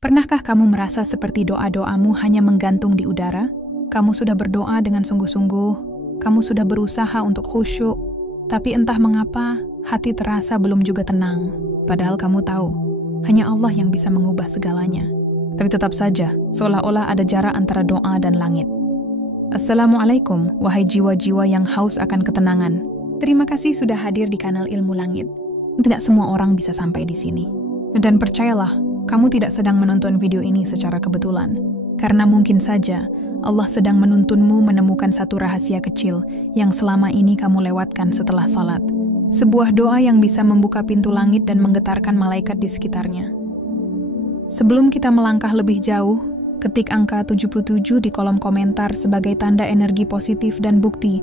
Pernahkah kamu merasa seperti doa-doamu hanya menggantung di udara? Kamu sudah berdoa dengan sungguh-sungguh, kamu sudah berusaha untuk khusyuk, tapi entah mengapa hati terasa belum juga tenang. Padahal kamu tahu, hanya Allah yang bisa mengubah segalanya. Tapi tetap saja, seolah-olah ada jarak antara doa dan langit. Assalamualaikum, wahai jiwa-jiwa yang haus akan ketenangan. Terima kasih sudah hadir di kanal Ilmu Langit. Tidak semua orang bisa sampai di sini. Dan percayalah, kamu tidak sedang menonton video ini secara kebetulan. Karena mungkin saja Allah sedang menuntunmu menemukan satu rahasia kecil yang selama ini kamu lewatkan setelah sholat. Sebuah doa yang bisa membuka pintu langit dan menggetarkan malaikat di sekitarnya. Sebelum kita melangkah lebih jauh, ketik angka 77 di kolom komentar sebagai tanda energi positif dan bukti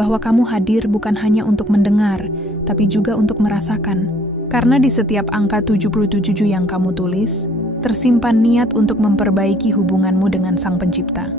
bahwa kamu hadir bukan hanya untuk mendengar, tapi juga untuk merasakan. Karena di setiap angka 77 yang kamu tulis, tersimpan niat untuk memperbaiki hubunganmu dengan Sang Pencipta.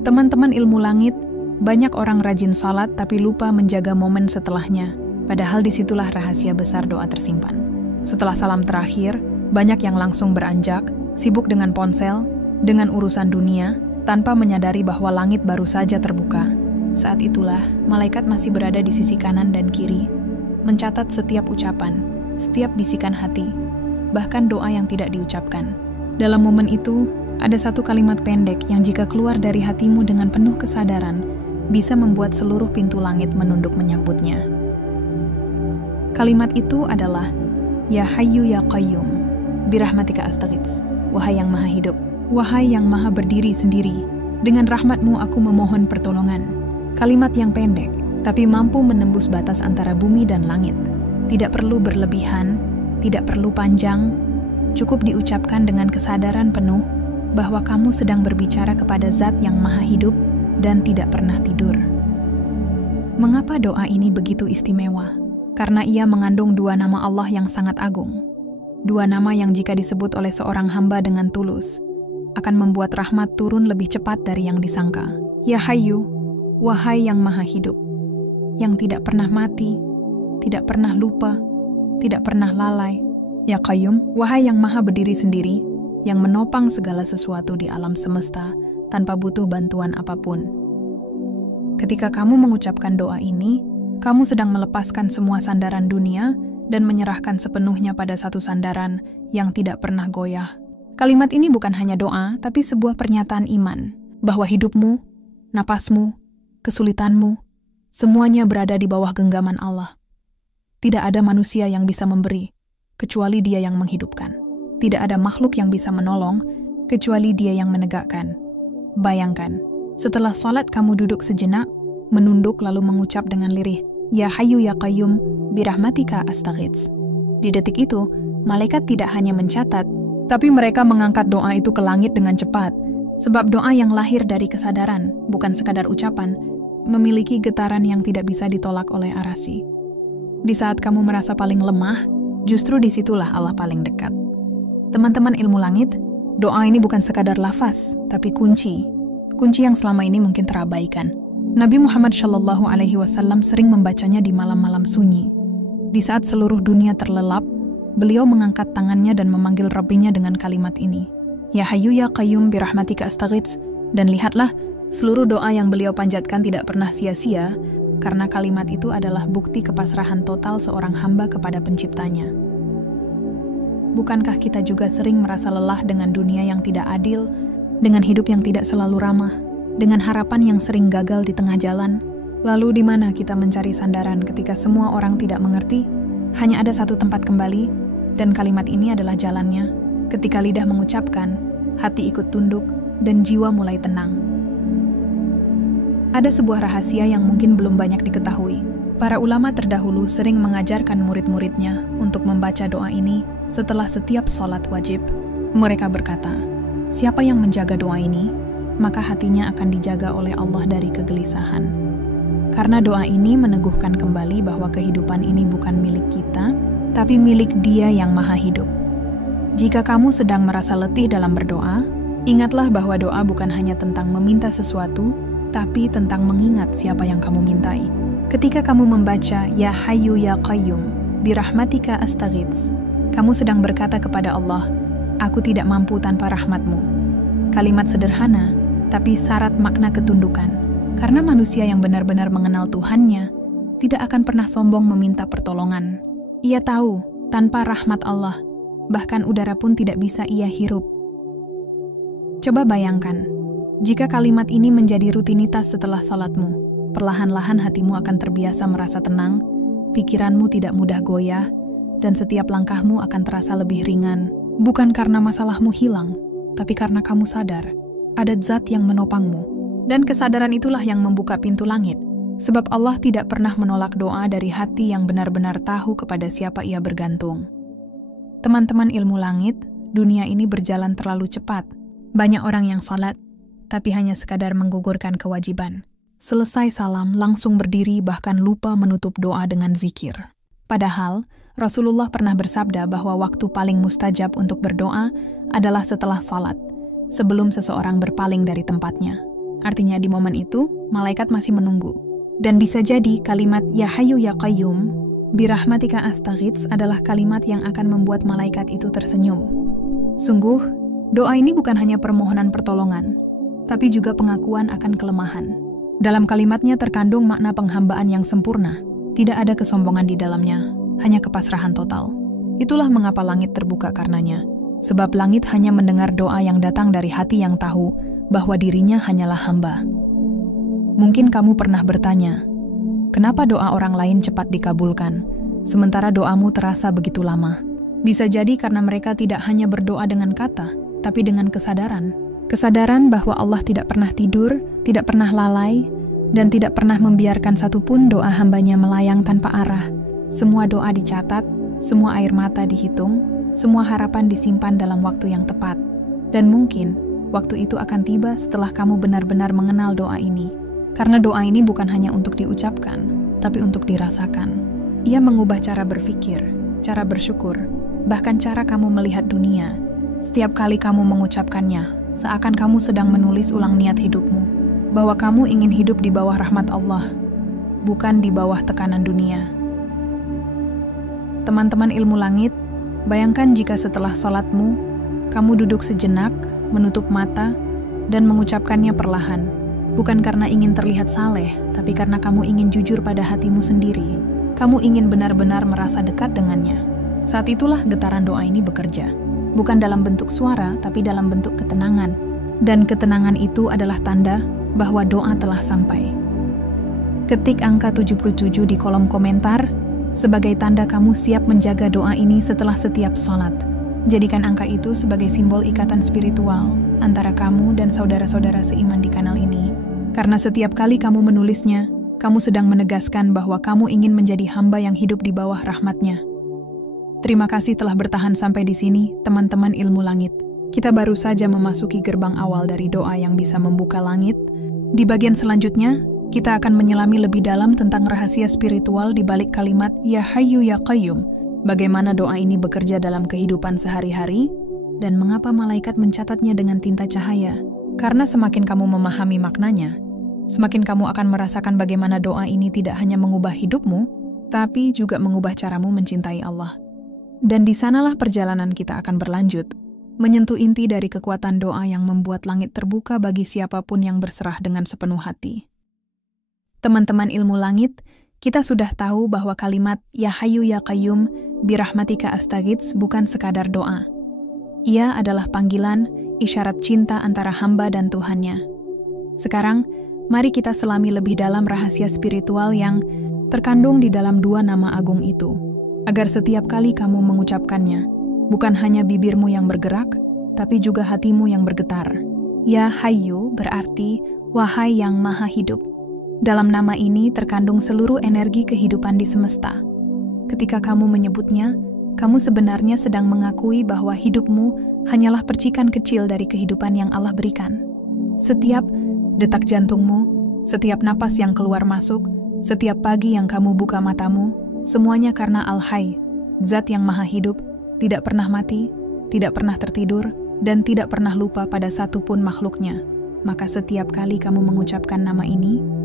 Teman-teman Ilmu Langit, banyak orang rajin salat tapi lupa menjaga momen setelahnya, padahal disitulah rahasia besar doa tersimpan. Setelah salam terakhir, banyak yang langsung beranjak, sibuk dengan ponsel, dengan urusan dunia, tanpa menyadari bahwa langit baru saja terbuka. Saat itulah, malaikat masih berada di sisi kanan dan kiri, mencatat setiap ucapan, setiap bisikan hati, bahkan doa yang tidak diucapkan. Dalam momen itu, ada satu kalimat pendek yang jika keluar dari hatimu dengan penuh kesadaran, bisa membuat seluruh pintu langit menunduk menyambutnya. Kalimat itu adalah, Ya Hayyu Ya Qayyum, birahmatika astaghits. Wahai yang maha hidup, wahai yang maha berdiri sendiri, dengan rahmatmu aku memohon pertolongan. Kalimat yang pendek, tapi mampu menembus batas antara bumi dan langit. Tidak perlu berlebihan, tidak perlu panjang, cukup diucapkan dengan kesadaran penuh bahwa kamu sedang berbicara kepada Zat yang maha hidup dan tidak pernah tidur. Mengapa doa ini begitu istimewa? Karena ia mengandung dua nama Allah yang sangat agung. Dua nama yang jika disebut oleh seorang hamba dengan tulus, akan membuat rahmat turun lebih cepat dari yang disangka. Ya Hayyu, wahai yang maha hidup, yang tidak pernah mati, tidak pernah lupa, tidak pernah lalai. Ya Qayyum, wahai yang maha berdiri sendiri, yang menopang segala sesuatu di alam semesta tanpa butuh bantuan apapun. Ketika kamu mengucapkan doa ini, kamu sedang melepaskan semua sandaran dunia dan menyerahkan sepenuhnya pada satu sandaran yang tidak pernah goyah. Kalimat ini bukan hanya doa, tapi sebuah pernyataan iman, bahwa hidupmu, napasmu, kesulitanmu, semuanya berada di bawah genggaman Allah. Tidak ada manusia yang bisa memberi, kecuali Dia yang menghidupkan. Tidak ada makhluk yang bisa menolong, kecuali Dia yang menegakkan. Bayangkan, setelah sholat kamu duduk sejenak, menunduk lalu mengucap dengan lirih, Ya Hayyu Ya Qayyum, birahmatika astaghits. Di detik itu, malaikat tidak hanya mencatat, tapi mereka mengangkat doa itu ke langit dengan cepat. Sebab doa yang lahir dari kesadaran, bukan sekadar ucapan, memiliki getaran yang tidak bisa ditolak oleh arasi. Di saat kamu merasa paling lemah, justru disitulah Allah paling dekat. Teman-teman Ilmu Langit, doa ini bukan sekadar lafaz, tapi kunci. Kunci yang selama ini mungkin terabaikan. Nabi Muhammad SAW sering membacanya di malam-malam sunyi. Di saat seluruh dunia terlelap, beliau mengangkat tangannya dan memanggil Rabbinya dengan kalimat ini. Ya Hayyu Ya Qayyum birahmatika astaghits. Dan lihatlah, seluruh doa yang beliau panjatkan tidak pernah sia-sia, karena kalimat itu adalah bukti kepasrahan total seorang hamba kepada penciptanya. Bukankah kita juga sering merasa lelah dengan dunia yang tidak adil, dengan hidup yang tidak selalu ramah, dengan harapan yang sering gagal di tengah jalan? Lalu di mana kita mencari sandaran ketika semua orang tidak mengerti? Hanya ada satu tempat kembali, dan kalimat ini adalah jalannya. Ketika lidah mengucapkan, hati ikut tunduk, dan jiwa mulai tenang. Ada sebuah rahasia yang mungkin belum banyak diketahui. Para ulama terdahulu sering mengajarkan murid-muridnya untuk membaca doa ini setelah setiap sholat wajib. Mereka berkata, siapa yang menjaga doa ini, maka hatinya akan dijaga oleh Allah dari kegelisahan. Karena doa ini meneguhkan kembali bahwa kehidupan ini bukan milik kita, tapi milik Dia yang maha hidup. Jika kamu sedang merasa letih dalam berdoa, ingatlah bahwa doa bukan hanya tentang meminta sesuatu, tapi tentang mengingat siapa yang kamu mintai. Ketika kamu membaca Ya Hayyu Ya Qayyum, birahmatika astaghits, kamu sedang berkata kepada Allah, Aku tidak mampu tanpa rahmat-Mu. Kalimat sederhana, tapi syarat makna ketundukan. Karena manusia yang benar-benar mengenal Tuhannya, tidak akan pernah sombong meminta pertolongan. Ia tahu, tanpa rahmat Allah, bahkan udara pun tidak bisa ia hirup. Coba bayangkan, jika kalimat ini menjadi rutinitas setelah salatmu, perlahan-lahan hatimu akan terbiasa merasa tenang, pikiranmu tidak mudah goyah, dan setiap langkahmu akan terasa lebih ringan. Bukan karena masalahmu hilang, tapi karena kamu sadar, ada zat yang menopangmu. Dan kesadaran itulah yang membuka pintu langit. Sebab Allah tidak pernah menolak doa dari hati yang benar-benar tahu kepada siapa ia bergantung. Teman-teman ilmu langit, dunia ini berjalan terlalu cepat. Banyak orang yang salat, tapi hanya sekadar menggugurkan kewajiban. Selesai salam, langsung berdiri bahkan lupa menutup doa dengan zikir. Padahal, Rasulullah pernah bersabda bahwa waktu paling mustajab untuk berdoa adalah setelah salat, sebelum seseorang berpaling dari tempatnya. Artinya di momen itu, malaikat masih menunggu. Dan bisa jadi kalimat Ya Hayyu Ya Qayyum, Birahmatika Astaghits adalah kalimat yang akan membuat malaikat itu tersenyum. Sungguh, doa ini bukan hanya permohonan pertolongan, tapi juga pengakuan akan kelemahan. Dalam kalimatnya terkandung makna penghambaan yang sempurna. Tidak ada kesombongan di dalamnya, hanya kepasrahan total. Itulah mengapa langit terbuka karenanya. Sebab langit hanya mendengar doa yang datang dari hati yang tahu bahwa dirinya hanyalah hamba. Mungkin kamu pernah bertanya, kenapa doa orang lain cepat dikabulkan, sementara doamu terasa begitu lama? Bisa jadi karena mereka tidak hanya berdoa dengan kata, tapi dengan kesadaran. Kesadaran bahwa Allah tidak pernah tidur, tidak pernah lalai, dan tidak pernah membiarkan satupun doa hambanya melayang tanpa arah. Semua doa dicatat, semua air mata dihitung, semua harapan disimpan dalam waktu yang tepat. Dan mungkin, waktu itu akan tiba setelah kamu benar-benar mengenal doa ini. Karena doa ini bukan hanya untuk diucapkan, tapi untuk dirasakan. Ia mengubah cara berpikir, cara bersyukur, bahkan cara kamu melihat dunia. Setiap kali kamu mengucapkannya, seakan kamu sedang menulis ulang niat hidupmu, bahwa kamu ingin hidup di bawah rahmat Allah, bukan di bawah tekanan dunia. Teman-teman ilmu langit, bayangkan jika setelah sholatmu, kamu duduk sejenak, menutup mata, dan mengucapkannya perlahan. Bukan karena ingin terlihat saleh, tapi karena kamu ingin jujur pada hatimu sendiri. Kamu ingin benar-benar merasa dekat dengannya. Saat itulah getaran doa ini bekerja. Bukan dalam bentuk suara, tapi dalam bentuk ketenangan. Dan ketenangan itu adalah tanda bahwa doa telah sampai. Ketik angka 77 di kolom komentar, sebagai tanda kamu siap menjaga doa ini setelah setiap sholat. Jadikan angka itu sebagai simbol ikatan spiritual antara kamu dan saudara-saudara seiman di kanal ini. Karena setiap kali kamu menulisnya, kamu sedang menegaskan bahwa kamu ingin menjadi hamba yang hidup di bawah rahmat-Nya. Terima kasih telah bertahan sampai di sini, teman-teman ilmu langit. Kita baru saja memasuki gerbang awal dari doa yang bisa membuka langit. Di bagian selanjutnya, kita akan menyelami lebih dalam tentang rahasia spiritual di balik kalimat Ya Hayyu Ya Qayyum, bagaimana doa ini bekerja dalam kehidupan sehari-hari, dan mengapa malaikat mencatatnya dengan tinta cahaya. Karena semakin kamu memahami maknanya, semakin kamu akan merasakan bagaimana doa ini tidak hanya mengubah hidupmu, tapi juga mengubah caramu mencintai Allah. Dan di sanalah perjalanan kita akan berlanjut, menyentuh inti dari kekuatan doa yang membuat langit terbuka bagi siapapun yang berserah dengan sepenuh hati. Teman-teman ilmu langit, kita sudah tahu bahwa kalimat Ya Hayyu Ya Qayyum Birahmatika Astaghits bukan sekadar doa. Ia adalah panggilan, isyarat cinta antara hamba dan Tuhannya. Sekarang, mari kita selami lebih dalam rahasia spiritual yang terkandung di dalam dua nama agung itu, agar setiap kali kamu mengucapkannya, bukan hanya bibirmu yang bergerak, tapi juga hatimu yang bergetar. Ya Hayyu berarti wahai yang maha hidup. Dalam nama ini terkandung seluruh energi kehidupan di semesta. Ketika kamu menyebutnya, kamu sebenarnya sedang mengakui bahwa hidupmu hanyalah percikan kecil dari kehidupan yang Allah berikan. Setiap detak jantungmu, setiap napas yang keluar masuk, setiap pagi yang kamu buka matamu, semuanya karena Al-Hayy, zat yang maha hidup, tidak pernah mati, tidak pernah tertidur, dan tidak pernah lupa pada satupun makhluknya. Maka setiap kali kamu mengucapkan nama ini,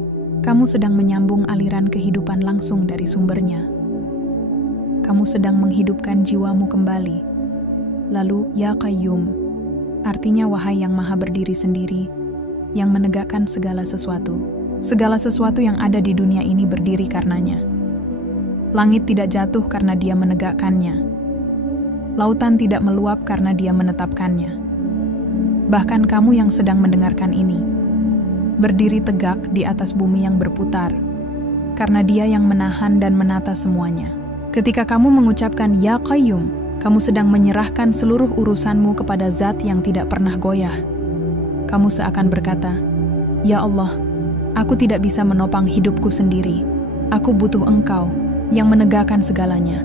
kamu sedang menyambung aliran kehidupan langsung dari sumbernya. Kamu sedang menghidupkan jiwamu kembali. Lalu, Ya Qayyum, artinya wahai yang maha berdiri sendiri, yang menegakkan segala sesuatu. Segala sesuatu yang ada di dunia ini berdiri karenanya. Langit tidak jatuh karena dia menegakkannya. Lautan tidak meluap karena dia menetapkannya. Bahkan kamu yang sedang mendengarkan ini, berdiri tegak di atas bumi yang berputar, karena dia yang menahan dan menata semuanya. Ketika kamu mengucapkan Ya Qayyum, kamu sedang menyerahkan seluruh urusanmu kepada Zat yang tidak pernah goyah. Kamu seakan berkata, Ya Allah, aku tidak bisa menopang hidupku sendiri. Aku butuh Engkau yang menegakkan segalanya.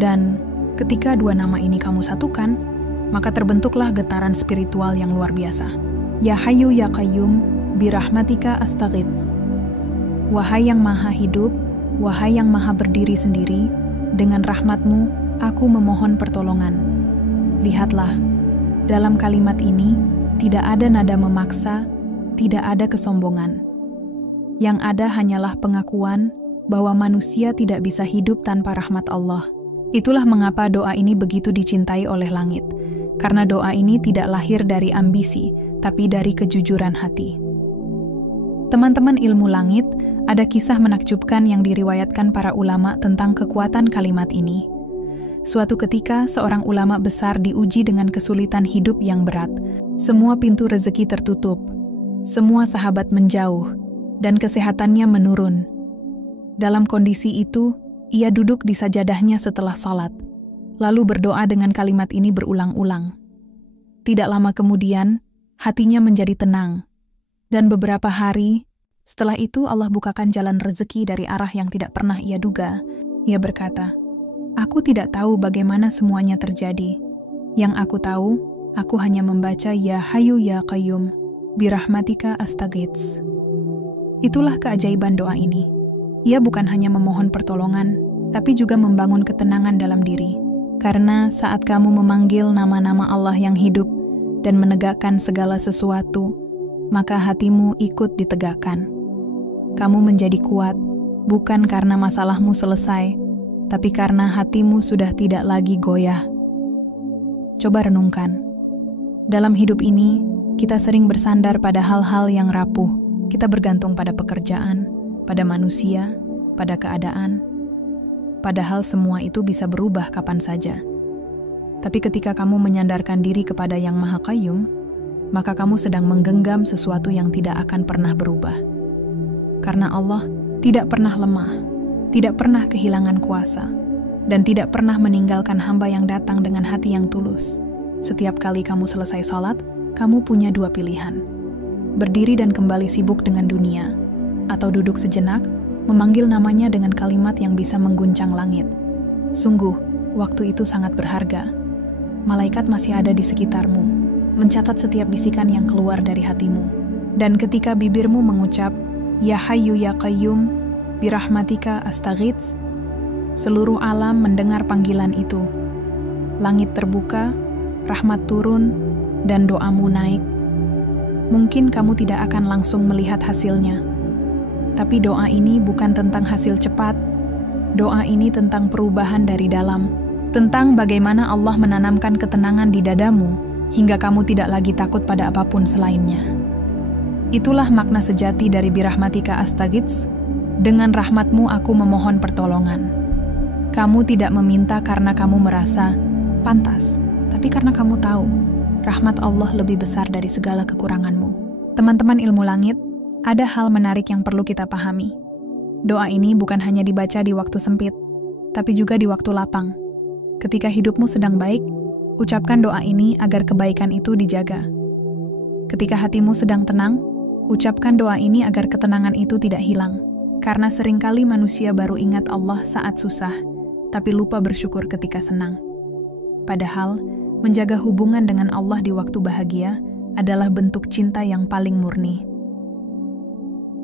Dan ketika dua nama ini kamu satukan, maka terbentuklah getaran spiritual yang luar biasa. Ya Hayyu Ya Qayyum, birahmatika astaghits. Wahai yang maha hidup, wahai yang maha berdiri sendiri, dengan rahmatmu aku memohon pertolongan. Lihatlah, dalam kalimat ini tidak ada nada memaksa, tidak ada kesombongan. Yang ada hanyalah pengakuan bahwa manusia tidak bisa hidup tanpa rahmat Allah. Itulah mengapa doa ini begitu dicintai oleh langit, karena doa ini tidak lahir dari ambisi, tapi dari kejujuran hati. Teman-teman ilmu langit, ada kisah menakjubkan yang diriwayatkan para ulama tentang kekuatan kalimat ini. Suatu ketika, seorang ulama besar diuji dengan kesulitan hidup yang berat. Semua pintu rezeki tertutup, semua sahabat menjauh, dan kesehatannya menurun. Dalam kondisi itu, ia duduk di sajadahnya setelah sholat, lalu berdoa dengan kalimat ini berulang-ulang. Tidak lama kemudian, hatinya menjadi tenang. Dan beberapa hari, setelah itu Allah bukakan jalan rezeki dari arah yang tidak pernah ia duga. Ia berkata, Aku tidak tahu bagaimana semuanya terjadi. Yang aku tahu, aku hanya membaca Ya Hayyu Ya Qayyum, birahmatika astaghits. Itulah keajaiban doa ini. Ia bukan hanya memohon pertolongan, tapi juga membangun ketenangan dalam diri. Karena saat kamu memanggil nama-nama Allah yang hidup dan menegakkan segala sesuatu, maka hatimu ikut ditegakkan. Kamu menjadi kuat, bukan karena masalahmu selesai, tapi karena hatimu sudah tidak lagi goyah. Coba renungkan. Dalam hidup ini, kita sering bersandar pada hal-hal yang rapuh. Kita bergantung pada pekerjaan, pada manusia, pada keadaan. Padahal semua itu bisa berubah kapan saja. Tapi ketika kamu menyandarkan diri kepada Yang Maha Qayyum, maka kamu sedang menggenggam sesuatu yang tidak akan pernah berubah. Karena Allah tidak pernah lemah, tidak pernah kehilangan kuasa, dan tidak pernah meninggalkan hamba yang datang dengan hati yang tulus. Setiap kali kamu selesai sholat, kamu punya dua pilihan. Berdiri dan kembali sibuk dengan dunia, atau duduk sejenak, memanggil namanya dengan kalimat yang bisa mengguncang langit. Sungguh, waktu itu sangat berharga. Malaikat masih ada di sekitarmu, mencatat setiap bisikan yang keluar dari hatimu. Dan ketika bibirmu mengucap, Ya Hayyu Ya Qayyum, birahmatika astaghits, seluruh alam mendengar panggilan itu. Langit terbuka, rahmat turun, dan doamu naik. Mungkin kamu tidak akan langsung melihat hasilnya. Tapi doa ini bukan tentang hasil cepat. Doa ini tentang perubahan dari dalam. Tentang bagaimana Allah menanamkan ketenangan di dadamu, hingga kamu tidak lagi takut pada apapun selainnya. Itulah makna sejati dari birahmatika astaghits, dengan rahmatmu aku memohon pertolongan. Kamu tidak meminta karena kamu merasa pantas, tapi karena kamu tahu, rahmat Allah lebih besar dari segala kekuranganmu. Teman-teman ilmu langit, ada hal menarik yang perlu kita pahami. Doa ini bukan hanya dibaca di waktu sempit, tapi juga di waktu lapang. Ketika hidupmu sedang baik, ucapkan doa ini agar kebaikan itu dijaga. Ketika hatimu sedang tenang, ucapkan doa ini agar ketenangan itu tidak hilang. Karena seringkali manusia baru ingat Allah saat susah, tapi lupa bersyukur ketika senang. Padahal, menjaga hubungan dengan Allah di waktu bahagia adalah bentuk cinta yang paling murni.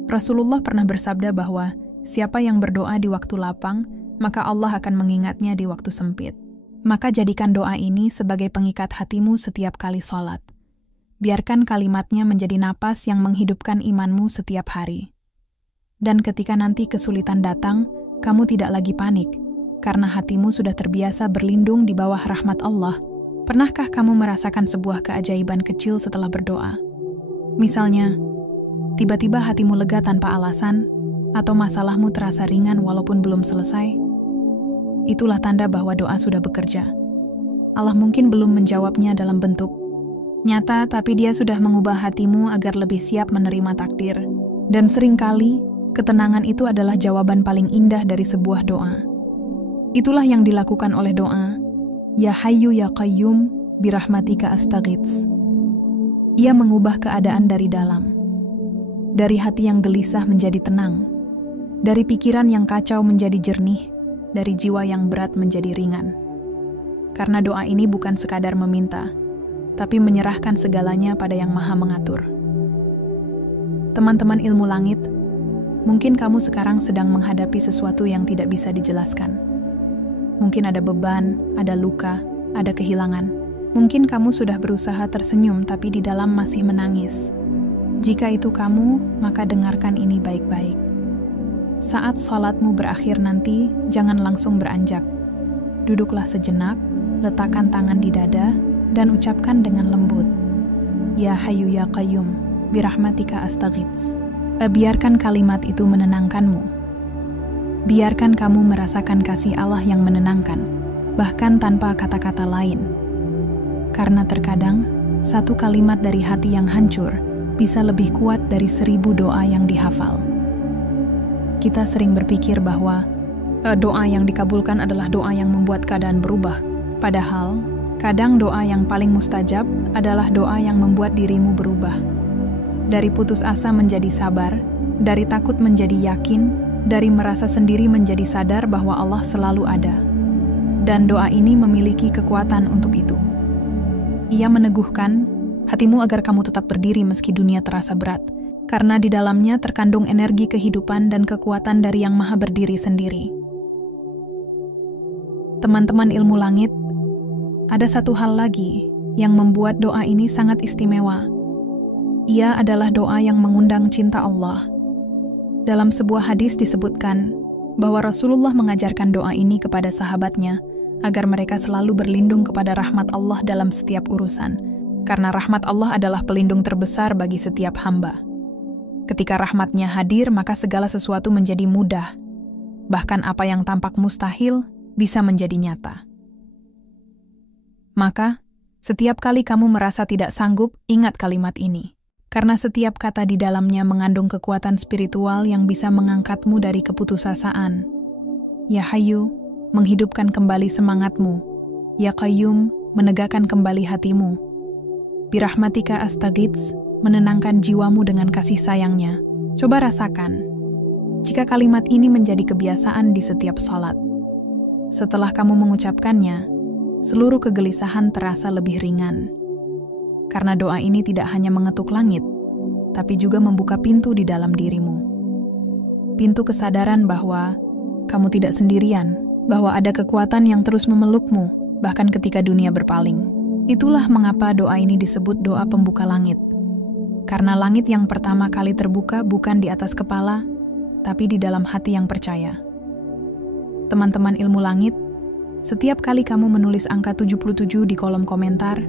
Rasulullah pernah bersabda bahwa siapa yang berdoa di waktu lapang, maka Allah akan mengingatnya di waktu sempit. Maka jadikan doa ini sebagai pengikat hatimu setiap kali sholat. Biarkan kalimatnya menjadi napas yang menghidupkan imanmu setiap hari. Dan ketika nanti kesulitan datang, kamu tidak lagi panik, karena hatimu sudah terbiasa berlindung di bawah rahmat Allah, Pernahkah kamu merasakan sebuah keajaiban kecil setelah berdoa? Misalnya, tiba-tiba hatimu lega tanpa alasan, atau masalahmu terasa ringan walaupun belum selesai? Itulah tanda bahwa doa sudah bekerja. Allah mungkin belum menjawabnya dalam bentuk nyata, tapi Dia sudah mengubah hatimu agar lebih siap menerima takdir. Dan seringkali, ketenangan itu adalah jawaban paling indah dari sebuah doa. Itulah yang dilakukan oleh doa, Ya Hayyu Ya Qayyum, birahmatika astaghits. Ia mengubah keadaan dari dalam. Dari hati yang gelisah menjadi tenang. Dari pikiran yang kacau menjadi jernih. Dari jiwa yang berat menjadi ringan. Karena doa ini bukan sekadar meminta, tapi menyerahkan segalanya pada Yang Maha Mengatur. Teman-teman ilmu langit, mungkin kamu sekarang sedang menghadapi sesuatu yang tidak bisa dijelaskan. Mungkin ada beban, ada luka, ada kehilangan. Mungkin kamu sudah berusaha tersenyum tapi di dalam masih menangis. Jika itu kamu, maka dengarkan ini baik-baik. Saat sholatmu berakhir nanti, jangan langsung beranjak. Duduklah sejenak, letakkan tangan di dada, dan ucapkan dengan lembut, Ya Hayyu Ya Qayyum, birahmatika astaghits. Biarkan kalimat itu menenangkanmu. Biarkan kamu merasakan kasih Allah yang menenangkan, bahkan tanpa kata-kata lain. Karena terkadang, satu kalimat dari hati yang hancur bisa lebih kuat dari 1000 doa yang dihafal. Kita sering berpikir bahwa doa yang dikabulkan adalah doa yang membuat keadaan berubah. Padahal, kadang doa yang paling mustajab adalah doa yang membuat dirimu berubah. Dari putus asa menjadi sabar, dari takut menjadi yakin, dari merasa sendiri menjadi sadar bahwa Allah selalu ada. Dan doa ini memiliki kekuatan untuk itu. Ia meneguhkan hatimu agar kamu tetap berdiri meski dunia terasa berat, karena di dalamnya terkandung energi kehidupan dan kekuatan dari Yang Maha Berdiri sendiri. Teman-teman ilmu langit, ada satu hal lagi yang membuat doa ini sangat istimewa. Ia adalah doa yang mengundang cinta Allah. Dalam sebuah hadis disebutkan bahwa Rasulullah mengajarkan doa ini kepada sahabatnya agar mereka selalu berlindung kepada rahmat Allah dalam setiap urusan, karena rahmat Allah adalah pelindung terbesar bagi setiap hamba. Ketika rahmatnya hadir, maka segala sesuatu menjadi mudah. Bahkan apa yang tampak mustahil bisa menjadi nyata. Maka, setiap kali kamu merasa tidak sanggup, ingat kalimat ini. Karena setiap kata di dalamnya mengandung kekuatan spiritual yang bisa mengangkatmu dari keputusasaan. Ya Hayyu, menghidupkan kembali semangatmu. Ya Qayyum, menegakkan kembali hatimu. Birahmatika astaghits, menenangkan jiwamu dengan kasih sayangnya. Coba rasakan, jika kalimat ini menjadi kebiasaan di setiap sholat. Setelah kamu mengucapkannya, seluruh kegelisahan terasa lebih ringan. Karena doa ini tidak hanya mengetuk langit, tapi juga membuka pintu di dalam dirimu. Pintu kesadaran bahwa kamu tidak sendirian, bahwa ada kekuatan yang terus memelukmu, bahkan ketika dunia berpaling. Itulah mengapa doa ini disebut doa pembuka langit. Karena langit yang pertama kali terbuka bukan di atas kepala, tapi di dalam hati yang percaya. Teman-teman ilmu langit, setiap kali kamu menulis angka 77 di kolom komentar,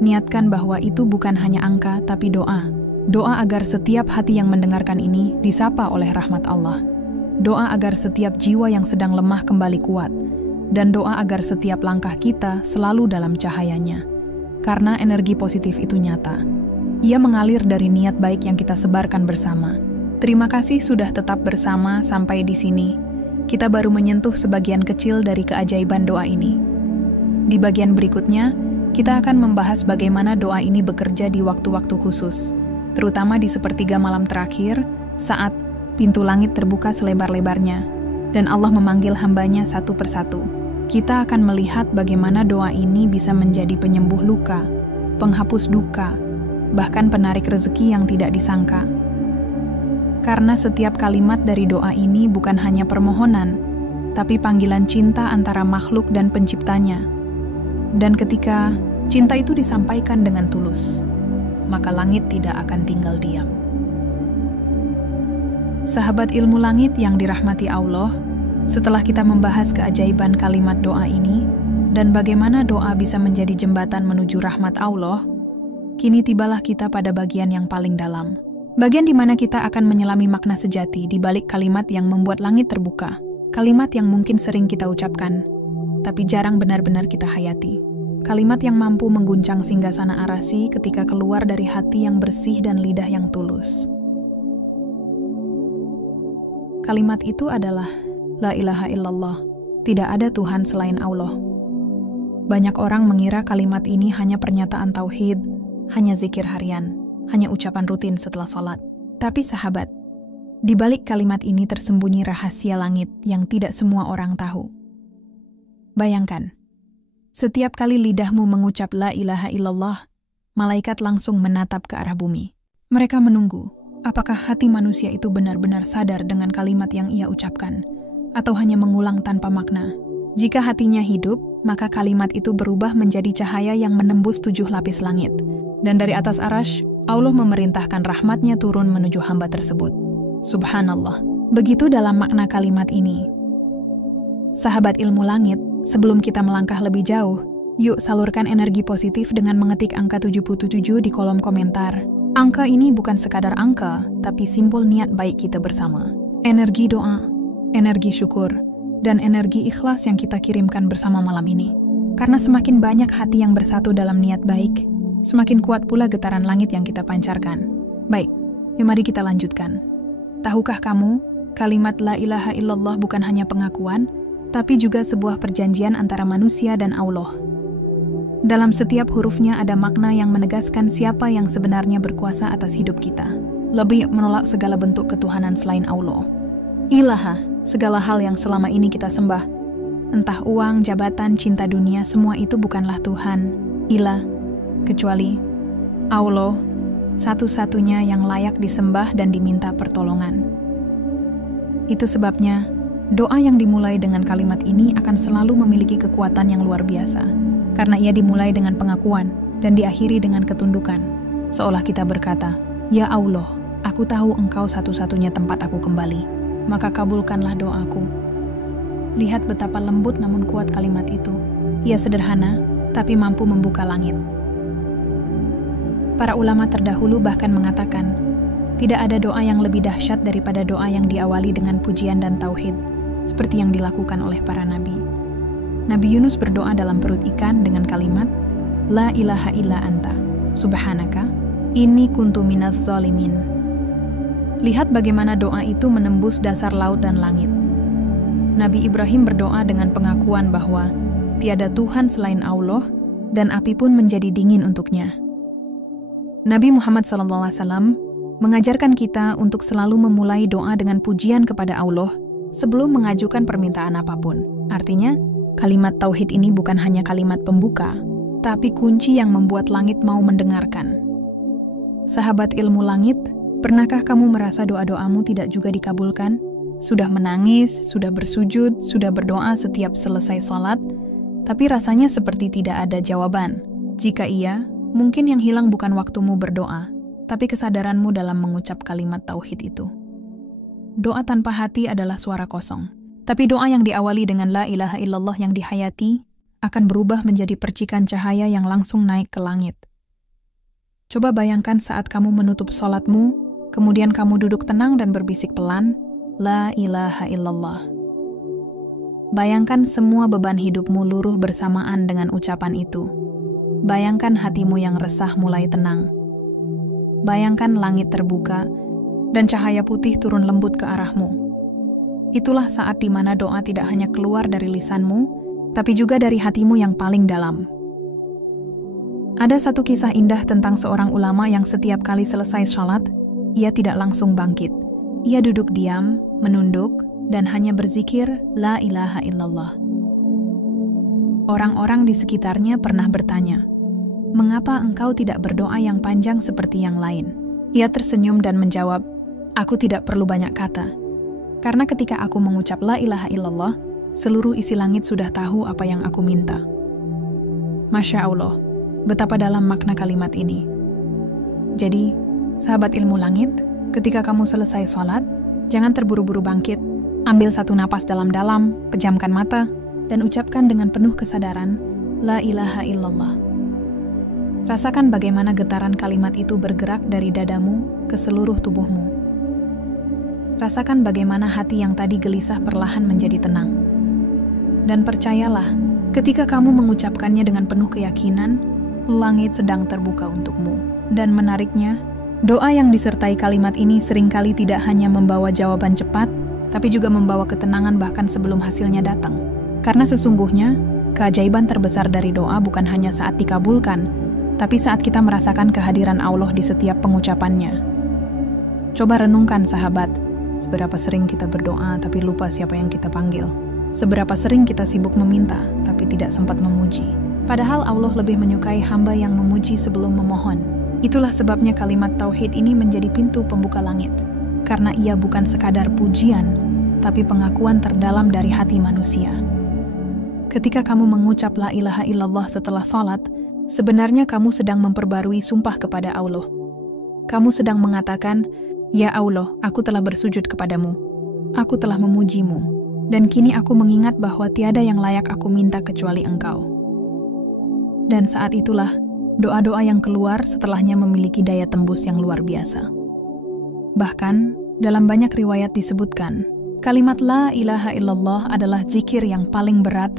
niatkan bahwa itu bukan hanya angka, tapi doa. Doa agar setiap hati yang mendengarkan ini disapa oleh rahmat Allah. Doa agar setiap jiwa yang sedang lemah kembali kuat. Dan doa agar setiap langkah kita selalu dalam cahayanya. Karena energi positif itu nyata. Ia mengalir dari niat baik yang kita sebarkan bersama. Terima kasih sudah tetap bersama sampai di sini. Kita baru menyentuh sebagian kecil dari keajaiban doa ini. Di bagian berikutnya, kita akan membahas bagaimana doa ini bekerja di waktu-waktu khusus, terutama di sepertiga malam terakhir, saat pintu langit terbuka selebar-lebarnya, dan Allah memanggil hambanya satu persatu. Kita akan melihat bagaimana doa ini bisa menjadi penyembuh luka, penghapus duka, bahkan penarik rezeki yang tidak disangka. Karena setiap kalimat dari doa ini bukan hanya permohonan, tapi panggilan cinta antara makhluk dan penciptanya. Dan ketika cinta itu disampaikan dengan tulus, maka langit tidak akan tinggal diam. Sahabat ilmu langit yang dirahmati Allah, setelah kita membahas keajaiban kalimat doa ini, dan bagaimana doa bisa menjadi jembatan menuju rahmat Allah, kini tibalah kita pada bagian yang paling dalam. Bagian di mana kita akan menyelami makna sejati di balik kalimat yang membuat langit terbuka. Kalimat yang mungkin sering kita ucapkan, tapi jarang benar-benar kita hayati. Kalimat yang mampu mengguncang singgasana arasi ketika keluar dari hati yang bersih dan lidah yang tulus. Kalimat itu adalah La ilaha illallah, tidak ada Tuhan selain Allah. Banyak orang mengira kalimat ini hanya pernyataan tauhid, hanya zikir harian, hanya ucapan rutin setelah sholat. Tapi sahabat, di balik kalimat ini tersembunyi rahasia langit yang tidak semua orang tahu. Bayangkan, setiap kali lidahmu mengucap La ilaha illallah, malaikat langsung menatap ke arah bumi. Mereka menunggu, apakah hati manusia itu benar-benar sadar dengan kalimat yang ia ucapkan, atau hanya mengulang tanpa makna. Jika hatinya hidup, maka kalimat itu berubah menjadi cahaya yang menembus 7 lapis langit. Dan dari atas arasy, Allah memerintahkan rahmatnya turun menuju hamba tersebut. Subhanallah. Begitu dalam makna kalimat ini. Sahabat ilmu langit, sebelum kita melangkah lebih jauh, yuk salurkan energi positif dengan mengetik angka 77 di kolom komentar. Angka ini bukan sekadar angka, tapi simbol niat baik kita bersama. Energi doa, energi syukur, dan energi ikhlas yang kita kirimkan bersama malam ini. Karena semakin banyak hati yang bersatu dalam niat baik, semakin kuat pula getaran langit yang kita pancarkan. Baik, mari kita lanjutkan. Tahukah kamu, kalimat La ilaha illallah bukan hanya pengakuan, tapi juga sebuah perjanjian antara manusia dan Allah. Dalam setiap hurufnya ada makna yang menegaskan siapa yang sebenarnya berkuasa atas hidup kita. Lebih menolak segala bentuk ketuhanan selain Allah. Ilaha, segala hal yang selama ini kita sembah. Entah uang, jabatan, cinta dunia, semua itu bukanlah Tuhan. Ilah, kecuali Allah, satu-satunya yang layak disembah dan diminta pertolongan. Itu sebabnya, doa yang dimulai dengan kalimat ini akan selalu memiliki kekuatan yang luar biasa. Karena ia dimulai dengan pengakuan dan diakhiri dengan ketundukan. Seolah kita berkata, Ya Allah, aku tahu Engkau satu-satunya tempat aku kembali. Maka kabulkanlah doaku. Lihat betapa lembut namun kuat kalimat itu. Ia sederhana, tapi mampu membuka langit. Para ulama terdahulu bahkan mengatakan, tidak ada doa yang lebih dahsyat daripada doa yang diawali dengan pujian dan tauhid, seperti yang dilakukan oleh para nabi. Nabi Yunus berdoa dalam perut ikan dengan kalimat, La ilaha illa anta, subhanaka, inni kuntu minadz zalimin. Lihat bagaimana doa itu menembus dasar laut dan langit. Nabi Ibrahim berdoa dengan pengakuan bahwa tiada Tuhan selain Allah dan api pun menjadi dingin untuknya. Nabi Muhammad SAW mengajarkan kita untuk selalu memulai doa dengan pujian kepada Allah sebelum mengajukan permintaan apapun. Artinya, kalimat tauhid ini bukan hanya kalimat pembuka, tapi kunci yang membuat langit mau mendengarkan. Sahabat ilmu langit, pernahkah kamu merasa doa-doamu tidak juga dikabulkan? Sudah menangis, sudah bersujud, sudah berdoa setiap selesai sholat, tapi rasanya seperti tidak ada jawaban. Jika iya, mungkin yang hilang bukan waktumu berdoa, tapi kesadaranmu dalam mengucap kalimat tauhid itu. Doa tanpa hati adalah suara kosong, tapi doa yang diawali dengan La ilaha illallah yang dihayati akan berubah menjadi percikan cahaya yang langsung naik ke langit. Coba bayangkan saat kamu menutup sholatmu, kemudian kamu duduk tenang dan berbisik pelan, La ilaha illallah. Bayangkan semua beban hidupmu luruh bersamaan dengan ucapan itu. Bayangkan hatimu yang resah mulai tenang. Bayangkan langit terbuka dan cahaya putih turun lembut ke arahmu. Itulah saat di mana doa tidak hanya keluar dari lisanmu, tapi juga dari hatimu yang paling dalam. Ada satu kisah indah tentang seorang ulama yang setiap kali selesai sholat, ia tidak langsung bangkit. Ia duduk diam, menunduk, dan hanya berzikir La ilaha illallah. Orang-orang di sekitarnya pernah bertanya, "Mengapa engkau tidak berdoa yang panjang seperti yang lain?" Ia tersenyum dan menjawab, "Aku tidak perlu banyak kata. Karena ketika aku mengucap La ilaha illallah, seluruh isi langit sudah tahu apa yang aku minta." Masya Allah, betapa dalam makna kalimat ini. Jadi, sahabat ilmu langit, ketika kamu selesai sholat, jangan terburu-buru bangkit. Ambil satu napas dalam-dalam, pejamkan mata, dan ucapkan dengan penuh kesadaran, La ilaha illallah. Rasakan bagaimana getaran kalimat itu bergerak dari dadamu ke seluruh tubuhmu. Rasakan bagaimana hati yang tadi gelisah perlahan menjadi tenang. Dan percayalah, ketika kamu mengucapkannya dengan penuh keyakinan, langit sedang terbuka untukmu. Dan menariknya, doa yang disertai kalimat ini seringkali tidak hanya membawa jawaban cepat, tapi juga membawa ketenangan bahkan sebelum hasilnya datang. Karena sesungguhnya, keajaiban terbesar dari doa bukan hanya saat dikabulkan, tapi saat kita merasakan kehadiran Allah di setiap pengucapannya. Coba renungkan sahabat, seberapa sering kita berdoa tapi lupa siapa yang kita panggil. Seberapa sering kita sibuk meminta tapi tidak sempat memuji. Padahal Allah lebih menyukai hamba yang memuji sebelum memohon. Itulah sebabnya kalimat tauhid ini menjadi pintu pembuka langit. Karena ia bukan sekadar pujian, tapi pengakuan terdalam dari hati manusia. Ketika kamu mengucap la ilaha illallah setelah sholat, sebenarnya kamu sedang memperbarui sumpah kepada Allah. Kamu sedang mengatakan, Ya Allah, aku telah bersujud kepadamu. Aku telah memujimu. Dan kini aku mengingat bahwa tiada yang layak aku minta kecuali Engkau. Dan saat itulah, doa-doa yang keluar setelahnya memiliki daya tembus yang luar biasa. Bahkan, dalam banyak riwayat disebutkan, kalimat la ilaha illallah adalah zikir yang paling berat,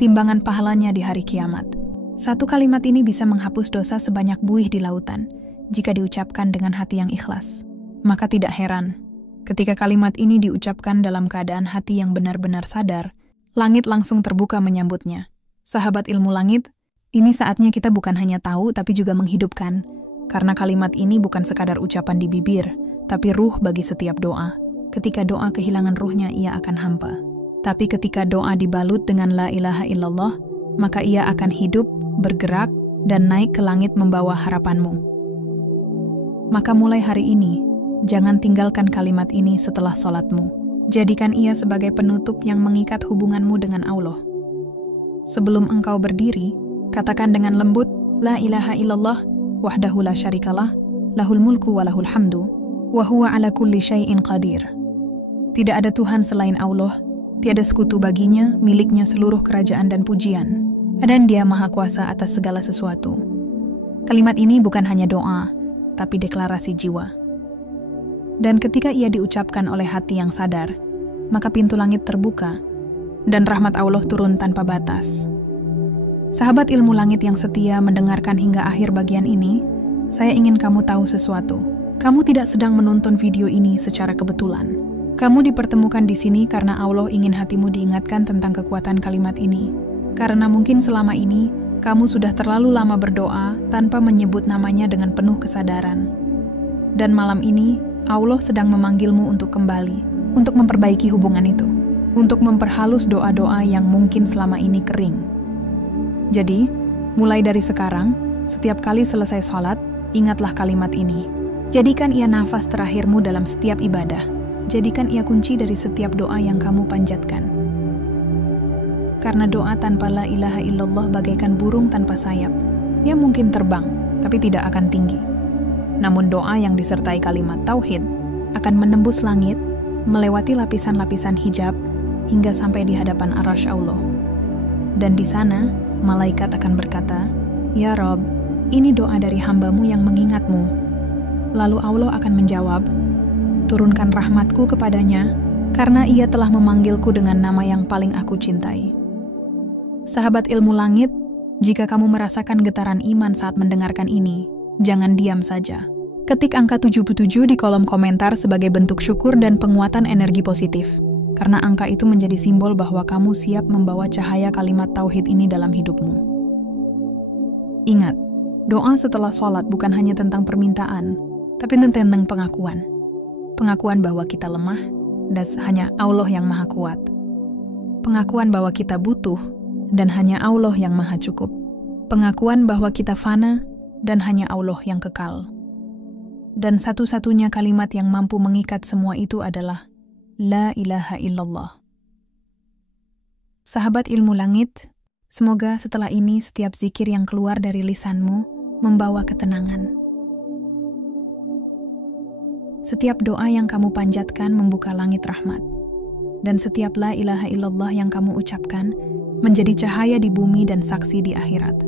timbangan pahalanya di hari kiamat. Satu kalimat ini bisa menghapus dosa sebanyak buih di lautan, jika diucapkan dengan hati yang ikhlas. Maka tidak heran, ketika kalimat ini diucapkan dalam keadaan hati yang benar-benar sadar, langit langsung terbuka menyambutnya. Sahabat ilmu langit, ini saatnya kita bukan hanya tahu tapi juga menghidupkan, karena kalimat ini bukan sekadar ucapan di bibir, tapi ruh bagi setiap doa. Ketika doa kehilangan ruhnya, ia akan hampa. Tapi ketika doa dibalut dengan la ilaha illallah, maka ia akan hidup, bergerak, dan naik ke langit membawa harapanmu. Maka mulai hari ini, jangan tinggalkan kalimat ini setelah sholatmu. Jadikan ia sebagai penutup yang mengikat hubunganmu dengan Allah. Sebelum engkau berdiri, katakan dengan lembut, La ilaha illallah, wahdahu la syarikalah, lahul mulku wa lahul hamdu, wa huwa ala kulli syai'in qadir. Tidak ada Tuhan selain Allah, tiada sekutu baginya, miliknya seluruh kerajaan dan pujian. Dan Dia Maha Kuasa atas segala sesuatu. Kalimat ini bukan hanya doa, tapi deklarasi jiwa. Dan ketika ia diucapkan oleh hati yang sadar, maka pintu langit terbuka, dan rahmat Allah turun tanpa batas. Sahabat ilmu langit yang setia mendengarkan hingga akhir bagian ini, saya ingin kamu tahu sesuatu. Kamu tidak sedang menonton video ini secara kebetulan. Kamu dipertemukan di sini karena Allah ingin hatimu diingatkan tentang kekuatan kalimat ini. Karena mungkin selama ini, kamu sudah terlalu lama berdoa tanpa menyebut namanya dengan penuh kesadaran. Dan malam ini, Allah sedang memanggilmu untuk kembali, untuk memperbaiki hubungan itu, untuk memperhalus doa-doa yang mungkin selama ini kering. Jadi, mulai dari sekarang, setiap kali selesai sholat, ingatlah kalimat ini. Jadikan ia nafas terakhirmu dalam setiap ibadah. Jadikan ia kunci dari setiap doa yang kamu panjatkan. Karena doa tanpa la ilaha illallah bagaikan burung tanpa sayap. Ia mungkin terbang, tapi tidak akan tinggi. Namun doa yang disertai kalimat tauhid akan menembus langit, melewati lapisan-lapisan hijab, hingga sampai di hadapan arasy Allah. Dan di sana, malaikat akan berkata, Ya Rob, ini doa dari hambamu yang mengingatmu. Lalu Allah akan menjawab, turunkan rahmatku kepadanya, karena ia telah memanggilku dengan nama yang paling aku cintai. Sahabat ilmu langit, jika kamu merasakan getaran iman saat mendengarkan ini, jangan diam saja. Ketik angka 77 di kolom komentar sebagai bentuk syukur dan penguatan energi positif. Karena angka itu menjadi simbol bahwa kamu siap membawa cahaya kalimat tauhid ini dalam hidupmu. Ingat, doa setelah sholat bukan hanya tentang permintaan, tapi tentang pengakuan. Pengakuan bahwa kita lemah, dan hanya Allah yang maha kuat. Pengakuan bahwa kita butuh, dan hanya Allah yang maha cukup. Pengakuan bahwa kita fana, dan hanya Allah yang kekal. Dan satu-satunya kalimat yang mampu mengikat semua itu adalah La ilaha illallah. Sahabat ilmu langit, semoga setelah ini setiap zikir yang keluar dari lisanmu membawa ketenangan. Setiap doa yang kamu panjatkan membuka langit rahmat. dan setiap la ilaha illallah yang kamu ucapkan menjadi cahaya di bumi dan saksi di akhirat.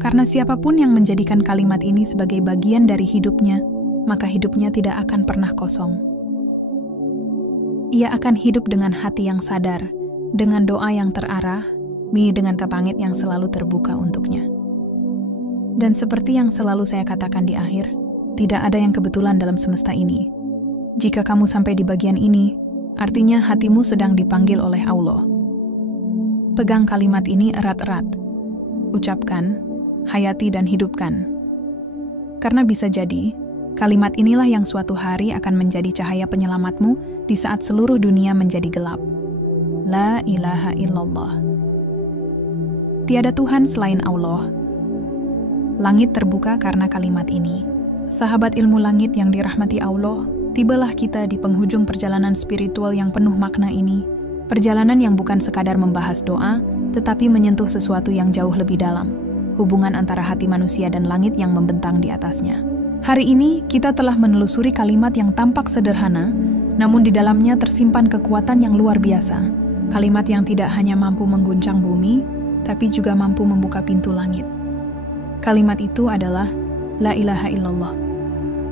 Karena siapapun yang menjadikan kalimat ini sebagai bagian dari hidupnya, maka hidupnya tidak akan pernah kosong. Ia akan hidup dengan hati yang sadar, dengan doa yang terarah, dengan kapangit yang selalu terbuka untuknya. Dan seperti yang selalu saya katakan di akhir, tidak ada yang kebetulan dalam semesta ini. Jika kamu sampai di bagian ini, artinya hatimu sedang dipanggil oleh Allah. Pegang kalimat ini erat-erat. Ucapkan, hayati dan hidupkan. Karena bisa jadi, kalimat inilah yang suatu hari akan menjadi cahaya penyelamatmu di saat seluruh dunia menjadi gelap. La ilaha illallah. Tiada Tuhan selain Allah. Langit terbuka karena kalimat ini. Sahabat ilmu langit yang dirahmati Allah, tibalah kita di penghujung perjalanan spiritual yang penuh makna ini. Perjalanan yang bukan sekadar membahas doa, tetapi menyentuh sesuatu yang jauh lebih dalam. Hubungan antara hati manusia dan langit yang membentang di atasnya. Hari ini, kita telah menelusuri kalimat yang tampak sederhana, namun di dalamnya tersimpan kekuatan yang luar biasa. Kalimat yang tidak hanya mampu mengguncang bumi, tapi juga mampu membuka pintu langit. Kalimat itu adalah La ilaha illallah.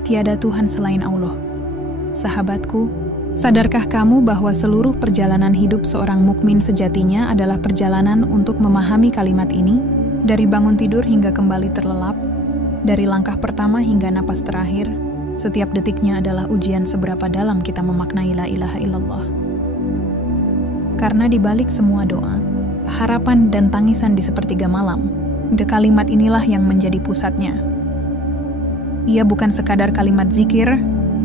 Tiada Tuhan selain Allah. Sahabatku, sadarkah kamu bahwa seluruh perjalanan hidup seorang mukmin sejatinya adalah perjalanan untuk memahami kalimat ini, dari bangun tidur hingga kembali terlelap, dari langkah pertama hingga napas terakhir, setiap detiknya adalah ujian seberapa dalam kita memaknai La ilaha illallah. Karena di balik semua doa, harapan dan tangisan di sepertiga malam, kalimat inilah yang menjadi pusatnya. Ia bukan sekadar kalimat zikir,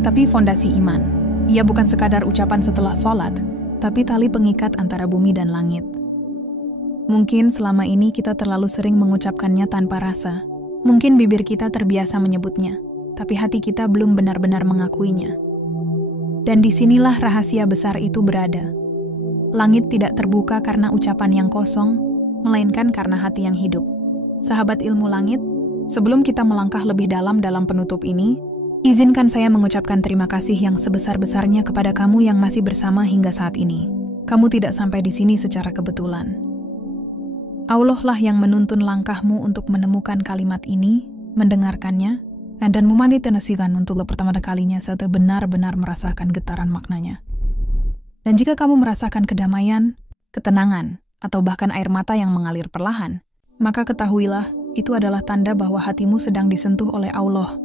tapi fondasi iman. Ia bukan sekadar ucapan setelah sholat, tapi tali pengikat antara bumi dan langit. Mungkin selama ini kita terlalu sering mengucapkannya tanpa rasa. Mungkin bibir kita terbiasa menyebutnya, tapi hati kita belum benar-benar mengakuinya. Dan disinilah rahasia besar itu berada. Langit tidak terbuka karena ucapan yang kosong, melainkan karena hati yang hidup. Sahabat ilmu langit, sebelum kita melangkah lebih dalam penutup ini, izinkan saya mengucapkan terima kasih yang sebesar-besarnya kepada kamu yang masih bersama hingga saat ini. Kamu tidak sampai di sini secara kebetulan. Allah lah yang menuntun langkahmu untuk menemukan kalimat ini, mendengarkannya, dan memanitenasikan untuk pertama kalinya serta benar-benar merasakan getaran maknanya. Dan jika kamu merasakan kedamaian, ketenangan, atau bahkan air mata yang mengalir perlahan, maka ketahuilah itu adalah tanda bahwa hatimu sedang disentuh oleh Allah.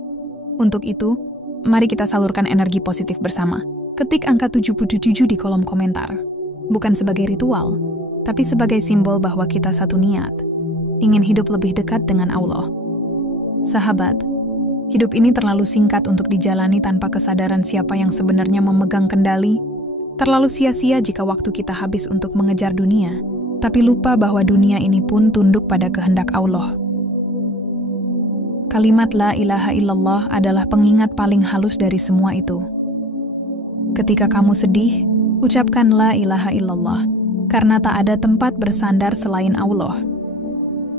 Untuk itu, mari kita salurkan energi positif bersama. Ketik angka 77 di kolom komentar. Bukan sebagai ritual, tapi sebagai simbol bahwa kita satu niat, ingin hidup lebih dekat dengan Allah. Sahabat, hidup ini terlalu singkat untuk dijalani tanpa kesadaran siapa yang sebenarnya memegang kendali. Terlalu sia-sia jika waktu kita habis untuk mengejar dunia, tapi lupa bahwa dunia ini pun tunduk pada kehendak Allah. Kalimat La ilaha illallah adalah pengingat paling halus dari semua itu. Ketika kamu sedih, ucapkan La ilaha illallah, karena tak ada tempat bersandar selain Allah.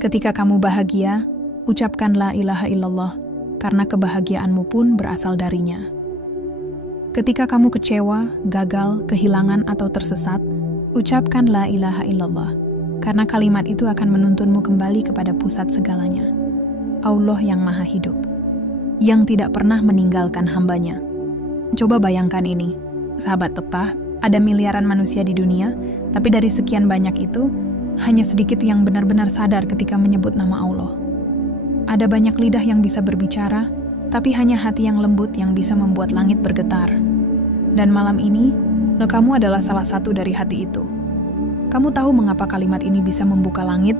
Ketika kamu bahagia, ucapkan La ilaha illallah, karena kebahagiaanmu pun berasal darinya. Ketika kamu kecewa, gagal, kehilangan, atau tersesat, ucapkan La ilaha illallah, karena kalimat itu akan menuntunmu kembali kepada pusat segalanya. Allah yang maha hidup, yang tidak pernah meninggalkan hambanya. Coba bayangkan ini, sahabat tetah, ada miliaran manusia di dunia, tapi dari sekian banyak itu, hanya sedikit yang benar-benar sadar ketika menyebut nama Allah. Ada banyak lidah yang bisa berbicara, tapi hanya hati yang lembut yang bisa membuat langit bergetar. Dan malam ini, kamu adalah salah satu dari hati itu. Kamu tahu mengapa kalimat ini bisa membuka langit?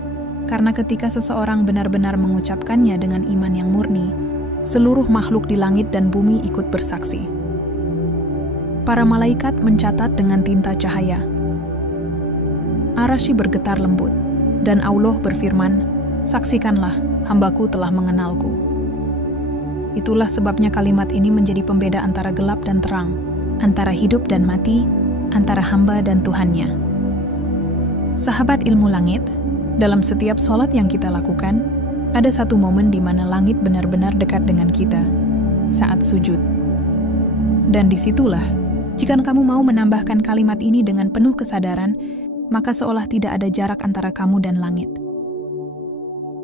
Karena ketika seseorang benar-benar mengucapkannya dengan iman yang murni, seluruh makhluk di langit dan bumi ikut bersaksi. Para malaikat mencatat dengan tinta cahaya. Arasy bergetar lembut, dan Allah berfirman, "Saksikanlah, hambaku telah mengenalku." Itulah sebabnya kalimat ini menjadi pembeda antara gelap dan terang, antara hidup dan mati, antara hamba dan Tuhannya. Sahabat ilmu langit, dalam setiap sholat yang kita lakukan, ada satu momen di mana langit benar-benar dekat dengan kita, saat sujud. Dan disitulah Jika kamu mau menambahkan kalimat ini dengan penuh kesadaran, maka seolah tidak ada jarak antara kamu dan langit.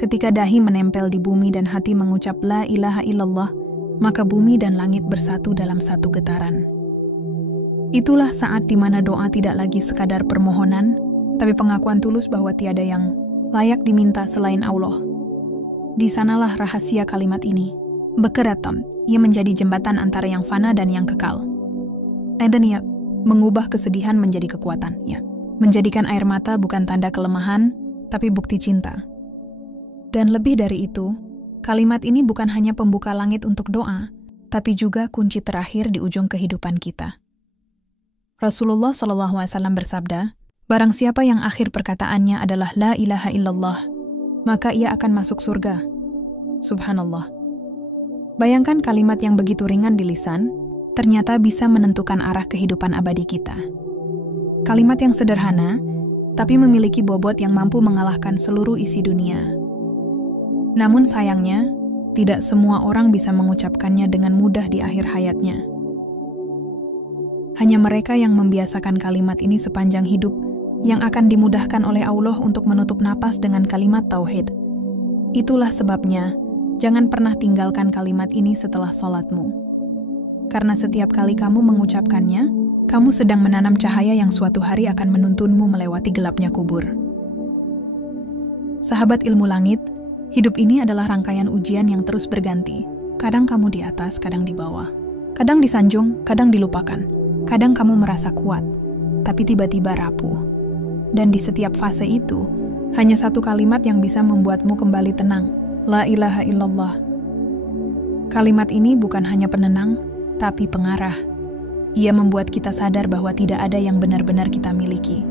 Ketika dahi menempel di bumi dan hati mengucap la ilaha illallah, maka bumi dan langit bersatu dalam satu getaran. Itulah saat di mana doa tidak lagi sekadar permohonan, tapi pengakuan tulus bahwa tiada yang layak diminta selain Allah. Di sanalah rahasia kalimat ini. Bekeratam, ia menjadi jembatan antara yang fana dan yang kekal. Dan ia mengubah kesedihan menjadi kekuatan. Ya. Menjadikan air mata bukan tanda kelemahan, tapi bukti cinta. Dan lebih dari itu, kalimat ini bukan hanya pembuka langit untuk doa, tapi juga kunci terakhir di ujung kehidupan kita. Rasulullah SAW bersabda, barang siapa yang akhir perkataannya adalah la ilaha illallah, maka ia akan masuk surga. Subhanallah. Bayangkan kalimat yang begitu ringan di lisan, ternyata bisa menentukan arah kehidupan abadi kita. Kalimat yang sederhana, tapi memiliki bobot yang mampu mengalahkan seluruh isi dunia. Namun sayangnya, tidak semua orang bisa mengucapkannya dengan mudah di akhir hayatnya. Hanya mereka yang membiasakan kalimat ini sepanjang hidup, yang akan dimudahkan oleh Allah untuk menutup napas dengan kalimat tauhid. Itulah sebabnya, jangan pernah tinggalkan kalimat ini setelah sholatmu. Karena setiap kali kamu mengucapkannya, kamu sedang menanam cahaya yang suatu hari akan menuntunmu melewati gelapnya kubur. Sahabat ilmu langit, hidup ini adalah rangkaian ujian yang terus berganti. Kadang kamu di atas, kadang di bawah. Kadang disanjung, kadang dilupakan. Kadang kamu merasa kuat, tapi tiba-tiba rapuh. Dan di setiap fase itu, hanya satu kalimat yang bisa membuatmu kembali tenang. La ilaha illallah. Kalimat ini bukan hanya penenang, tapi pengarah. Ia membuat kita sadar bahwa tidak ada yang benar-benar kita miliki.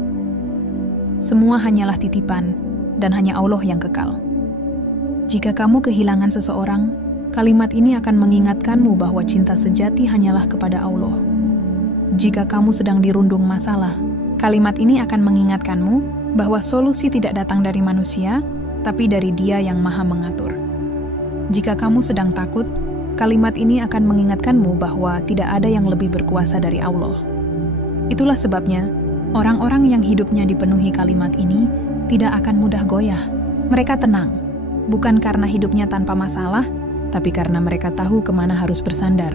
Semua hanyalah titipan, dan hanya Allah yang kekal. Jika kamu kehilangan seseorang, kalimat ini akan mengingatkanmu bahwa cinta sejati hanyalah kepada Allah. Jika kamu sedang dirundung masalah, kalimat ini akan mengingatkanmu bahwa solusi tidak datang dari manusia, tapi dari Dia yang Maha Mengatur. Jika kamu sedang takut, kalimat ini akan mengingatkanmu bahwa tidak ada yang lebih berkuasa dari Allah. Itulah sebabnya, orang-orang yang hidupnya dipenuhi kalimat ini tidak akan mudah goyah. Mereka tenang, bukan karena hidupnya tanpa masalah, tapi karena mereka tahu kemana harus bersandar.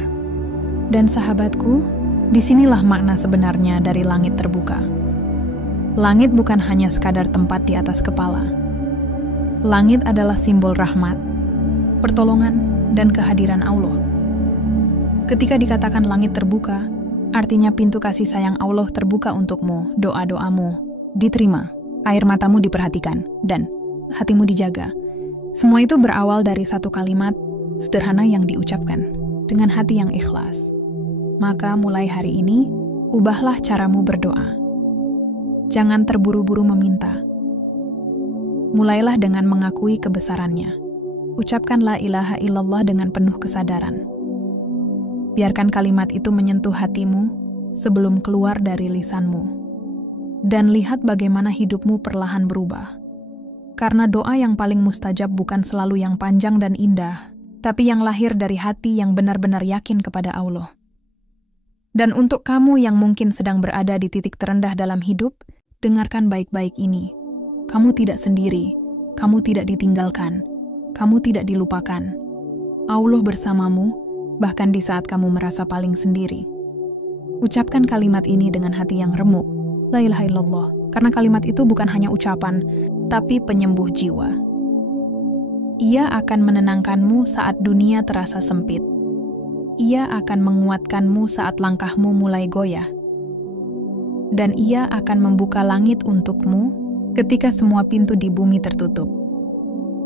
Dan sahabatku, disinilah makna sebenarnya dari langit terbuka. Langit bukan hanya sekadar tempat di atas kepala. Langit adalah simbol rahmat, pertolongan, dan kehadiran Allah. Ketika dikatakan langit terbuka, artinya pintu kasih sayang Allah terbuka untukmu, doa-doamu diterima, air matamu diperhatikan, dan hatimu dijaga. Semua itu berawal dari satu kalimat sederhana yang diucapkan dengan hati yang ikhlas. Maka mulai hari ini, ubahlah caramu berdoa. Jangan terburu-buru meminta. Mulailah dengan mengakui kebesarannya. Ucapkan la ilaha illallah dengan penuh kesadaran. Biarkan kalimat itu menyentuh hatimu sebelum keluar dari lisanmu. Dan lihat bagaimana hidupmu perlahan berubah. Karena doa yang paling mustajab bukan selalu yang panjang dan indah, tapi yang lahir dari hati yang benar-benar yakin kepada Allah. Dan untuk kamu yang mungkin sedang berada di titik terendah dalam hidup, dengarkan baik-baik ini. Kamu tidak sendiri, kamu tidak ditinggalkan, kamu tidak dilupakan. Allah bersamamu, bahkan di saat kamu merasa paling sendiri. Ucapkan kalimat ini dengan hati yang remuk, la ilaha illallah, karena kalimat itu bukan hanya ucapan, tapi penyembuh jiwa. Ia akan menenangkanmu saat dunia terasa sempit. Ia akan menguatkanmu saat langkahmu mulai goyah. Dan ia akan membuka langit untukmu ketika semua pintu di bumi tertutup.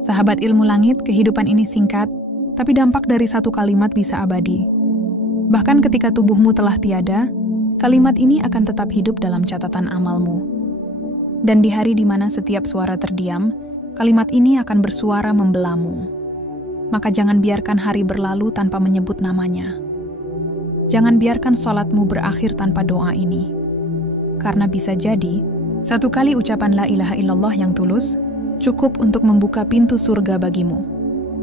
Sahabat ilmu langit, kehidupan ini singkat, tapi dampak dari satu kalimat bisa abadi. Bahkan ketika tubuhmu telah tiada, kalimat ini akan tetap hidup dalam catatan amalmu. Dan di hari di mana setiap suara terdiam, kalimat ini akan bersuara membelamu. Maka jangan biarkan hari berlalu tanpa menyebut namanya. Jangan biarkan sholatmu berakhir tanpa doa ini. Karena bisa jadi, satu kali ucapan la ilaha illallah yang tulus, cukup untuk membuka pintu surga bagimu.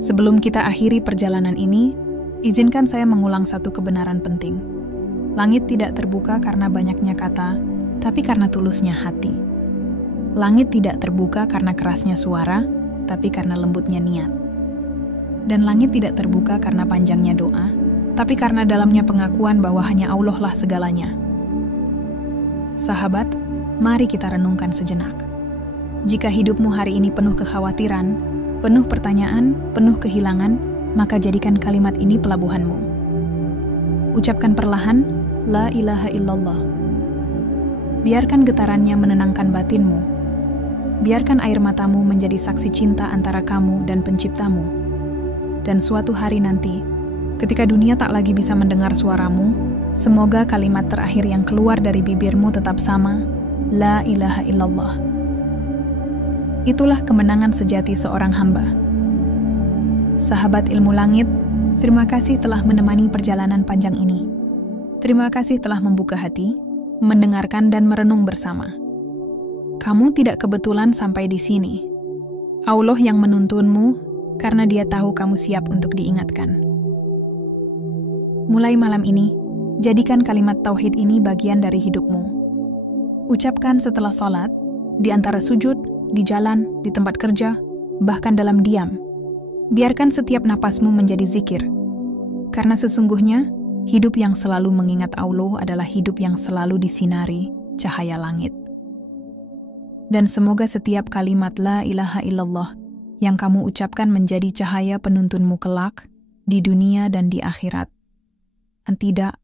Sebelum kita akhiri perjalanan ini, izinkan saya mengulang satu kebenaran penting. Langit tidak terbuka karena banyaknya kata, tapi karena tulusnya hati. Langit tidak terbuka karena kerasnya suara, tapi karena lembutnya niat. Dan langit tidak terbuka karena panjangnya doa, tapi karena dalamnya pengakuan bahwa hanya Allah lah segalanya. Sahabat, mari kita renungkan sejenak. Jika hidupmu hari ini penuh kekhawatiran, penuh pertanyaan, penuh kehilangan, maka jadikan kalimat ini pelabuhanmu. Ucapkan perlahan, La ilaha illallah. Biarkan getarannya menenangkan batinmu. Biarkan air matamu menjadi saksi cinta antara kamu dan penciptamu. Dan suatu hari nanti, ketika dunia tak lagi bisa mendengar suaramu, semoga kalimat terakhir yang keluar dari bibirmu tetap sama, La ilaha illallah. Itulah kemenangan sejati seorang hamba. Sahabat ilmu langit, terima kasih telah menemani perjalanan panjang ini. Terima kasih telah membuka hati, mendengarkan dan merenung bersama. Kamu tidak kebetulan sampai di sini. Allah yang menuntunmu karena Dia tahu kamu siap untuk diingatkan. Mulai malam ini, jadikan kalimat tauhid ini bagian dari hidupmu. Ucapkan setelah sholat, di antara sujud, di jalan, di tempat kerja, bahkan dalam diam. Biarkan setiap napasmu menjadi zikir. Karena sesungguhnya, hidup yang selalu mengingat Allah adalah hidup yang selalu disinari cahaya langit. Dan semoga setiap kalimat La ilaha illallah yang kamu ucapkan menjadi cahaya penuntunmu kelak di dunia dan di akhirat. Dan tidak